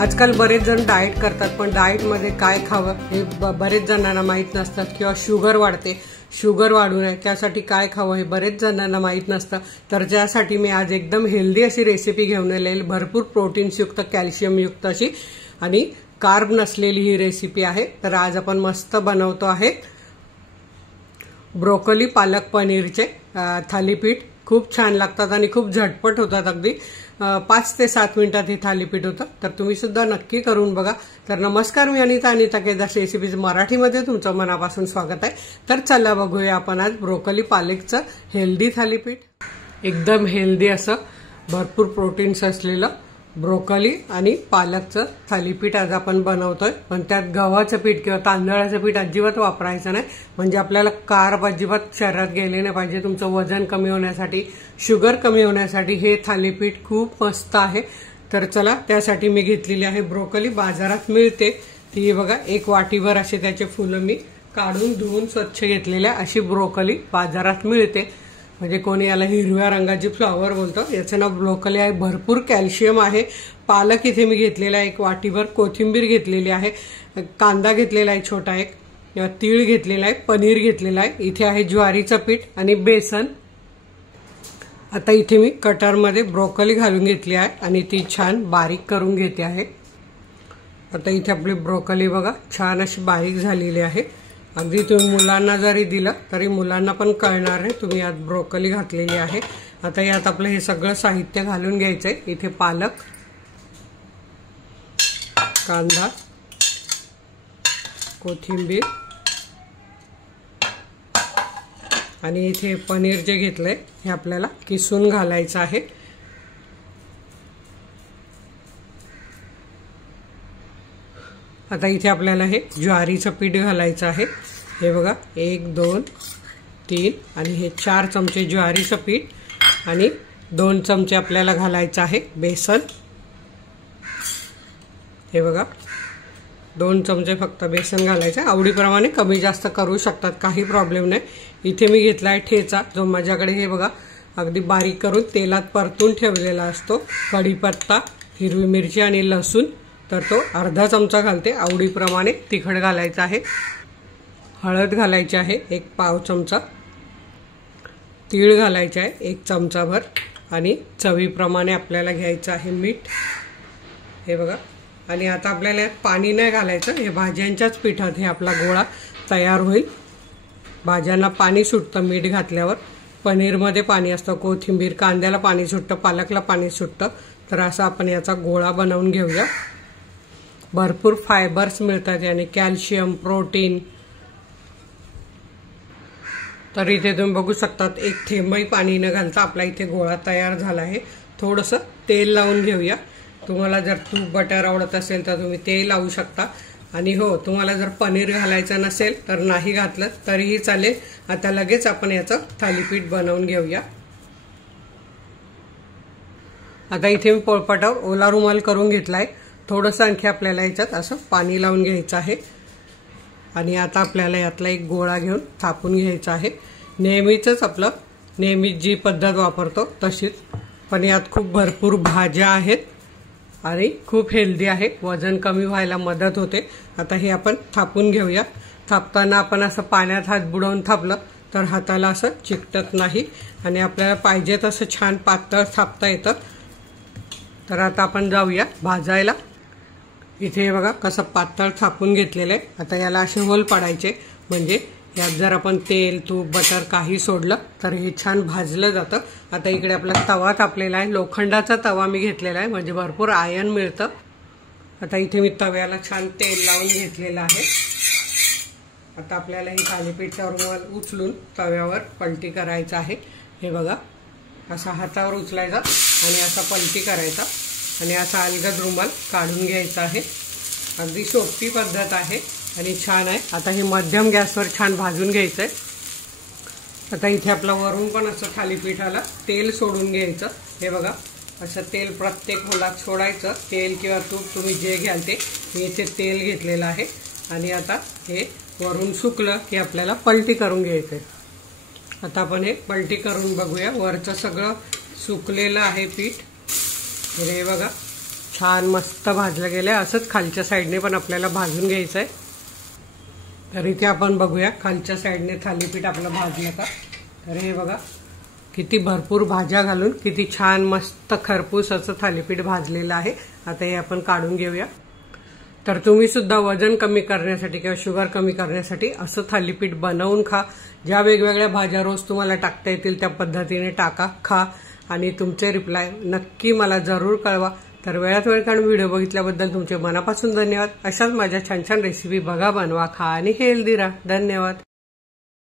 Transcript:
आजकाल बरेच जण डाएट करतात, पण डाएटमध्ये काय खावं हे बरेच जणांना माहीत नसतं, किंवा शुगर वाढते, शुगर वाढू नये त्यासाठी काय खावं हे बरेच जणांना माहीत नसतं. तर ज्यासाठी मी आज एकदम हेल्दी अशी रेसिपी घेऊन आलेली, भरपूर प्रोटीन्सयुक्त कॅल्शियमयुक्त अशी आणि कार्ब नसलेली ही रेसिपी आहे. तर आज आपण मस्त बनवतो आहे ब्रोकोली पालक पनीरचे थालीपीठ. खूप छान लागतात आणि खूप झटपट होतात. अगदी 5 ते 7 मिनिटात हे थालीपीठ होतं. तर तुम्ही सुद्धा नक्की करून बघा. तर नमस्कार, मी अनिता केदार रेसिपीज मराठीमध्ये तुमचं मनापासून स्वागत आहे. तर चला बघूया आपण आज ब्रोकोली पालकचं हेल्दी थालीपीठ. एकदम हेल्दी असं भरपूर प्रोटीन्स असलेलं ब्रोकोली आणि पालकचं थालीपीठ आज आपण बनवतोय. पण त्यात गव्हाचं पीठ किंवा तांदळाचं पीठ अजिबात वापरायचं नाही, म्हणजे आपल्याला कार्ब अजिबात शरीरात गेले नाही पाहिजे. तुमचं वजन कमी होण्यासाठी, शुगर कमी होण्यासाठी हे थालीपीठ खूप मस्त आहे. तर चला, त्यासाठी मी घेतलेली आहे ब्रोकोली. बाजारात मिळते ती बघा, 1 वाटीभर असे त्याचे फुलं मी काढून धुवून स्वच्छ घेतलेल्या अशी ब्रोकोली बाजारात मिळते. म्हणजे कोणी याला हिरव्या रंगाची फ्लॉवर बोलतो. याचं नाव ब्रोकोली आहे. भरपूर कॅल्शियम आहे. पालक इथे मी घेतलेला आहे 1 वाटीभर, कोथिंबीर घेतलेली आहे, कांदा घेतलेला आहे छोटा एक, तीळ घेतलेला आहे, पनीर घेतलेला आहे, इथे आहे ज्वारीचं पीठ आणि बेसन. आता इथे मी कटरमध्ये ब्रोकोली घालून घेतली आहे आणि ती छान बारीक करून घेते आहे. आता इथे आपली ब्रोकोली बघा छान अशी बारीक झालेली आहे. अगदी तुम्ही मुलांना जरी दिलं तरी मुलांना पण कळणार नाही तुम्ही यात ब्रोकोली घातलेली आहे. आता यात आपलं हे सगळं साहित्य घालून घ्यायचंय. इथे पालक, कांदा, कोथिंबीर आणि इथे पनीर जे घेतलंय हे आपल्याला किसून घालायचं आहे. आता इथे आपल्याला हे ज्वारीचं पीठ घालायचं आहे. हे बघा 1 2 3 आणि हे 4 चमचे ज्वारीचं पीठ आणि 2 चमचे आपल्याला घालायचं आहे बेसन. हे बघा 2 चमचे फक्त बेसन घालायचं. आवडीप्रमाणे कमी जास्त करू शकतात, काही प्रॉब्लेम नाही. इथे मी घेतला आहे ठेचा, जो माझ्याकडे हे बघा अगदी बारीक करून तेलात परतून ठेवलेला असतो. कढीपत्ता, हिरवी मिरची आणि लसूण, तर तो अर्धा चमचा घालते. आवडीप्रमाणे तिखट घालायचं आहे. हळद घालायची आहे 1 पाव चमचा, तीळ घालायचे आहे 1 चमचाभर आणि चवीप्रमाणे आपल्याला घ्यायचं आहे मीठ. हे बघा. आणि आता आपल्याला यात पाणी नाही घालायचं. हे भाज्यांच्याच पिठात हे आपला गोळा तयार होईल. भाज्यांना पाणी सुटतं मीठ घातल्यावर. पनीरमध्ये पाणी असतं, कोथिंबीर, कांद्याला पाणी सुटतं, पालकला पाणी सुटतं. तर असा आपण याचा गोळा बनवून घेऊया. भरपूर फायबर्स मिळतात याने, कॅल्शियम, प्रोटीन. तर इथे तुम्ही बघू शकतात 1 थेंबही पाणी न घालता आपला इथे गोळा तयार झाला आहे. थोडंसं तेल लावून घेऊया. तुम्हाला जर तूप बटर आवडत असेल तर तुम्ही तेल लावू शकता. आणि हो, तुम्हाला जर पनीर घालायचं नसेल तर नाही घातलं तरीही चालेल. आता लगेच आपण याचं थालीपीठ बनवून घेऊया. आता इथे मी पोळपाटावर ओला रुमाल करून घेतलाय. थोडंसं आणखी आपल्याला याच्यात असं पाणी लावून घ्यायचं आहे. आणि आता आपल्याला यातला एक गोळा घेऊन थापून घ्यायचा आहे. नेहमीच आपलं नेहमी जी पद्धत वापरतो तशीच, पण यात खूप भरपूर भाज्या आहेत आणि खूप हेल्दी आहे. वजन कमी व्हायला मदत होते. आता हे आपण थापून घेऊया. थापताना आपण असं पाण्यात हात बुडवून थापलं तर हाताला असं चिकटत नाही आणि आपल्याला पाहिजे तसं छान पातळ थापता येतं. तर आता आपण जाऊया भाजायला. इथे बघा कसं पातळ थापून घेतलेलं आहे. आता याला असे होल पाडायचे, म्हणजे यात जर आपण तेल, तूप, बटर काही सोडलं तर हे छान भाजलं जातं. आता इकडे आपला तवा तापलेला आहे. लोखंडाचा तवा मी घेतलेला आहे, म्हणजे भरपूर आयर्न मिळतं. आता इथे मी तव्याला छान तेल लावून घेतलेलं आहे. आता आपल्याला हे थालीपीठचा रुमाल उचलून तव्यावर पलटी करायचं आहे. हे बघा असा हातावर उचलायचा आणि असा पलटी करायचा आणि असा अलगद रुमाल काढून घ्यायचा आहे. अगदी सोपी पद्धत आहे आणि छान आहे. आता हे मध्यम गॅसवर छान भाजून घ्यायचं आहे. आता इथे आपला वरून पण असं थालीपीठाला तेल सोडून घ्यायचं. हे बघा असं तेल प्रत्येक होलात सोडायचं. तेल किंवा तूप तुम्ही जे घ्याल ते. मी इथे तेल घेतलेलं आहे. आणि आता हे वरून सुकलं की आपल्याला पलटी करून घ्यायचं आहे. आता आपण हे पलटी करून बघूया. वरचं सगळं सुकलेलं आहे पीठ. हे बघा छान मस्त भाजलं गेलं. असंच खालच्या साईडने पण आपल्याला भाजून घ्यायचं आहे. तर इथे आपण बघूया खालच्या साईडने थालीपीठ आपलं भाजलं का. तर हे बघा किती भरपूर भाज्या घालून किती छान मस्त खरपूस असं थालीपीठ भाजलेलं आहे. आता हे आपण काढून घेऊया. तर तुम्ही सुद्धा वजन कमी करण्यासाठी किंवा शुगर कमी करण्यासाठी असं थालीपीठ बनवून खा. ज्या वेगवेगळ्या भाज्या रोज तुम्हाला टाकता येतील त्या पद्धतीने टाका, खा आणि तुमचे रिप्लाय नक्की मला जरूर कळवा. तर वेळात वेळ काढून व्हिडिओ बघितल्याबद्दल तुमचे मनापासून धन्यवाद. अशाच माझ्या छान छान रेसिपी बघा, बनवा, खा आणि हेल्दी राहा. धन्यवाद.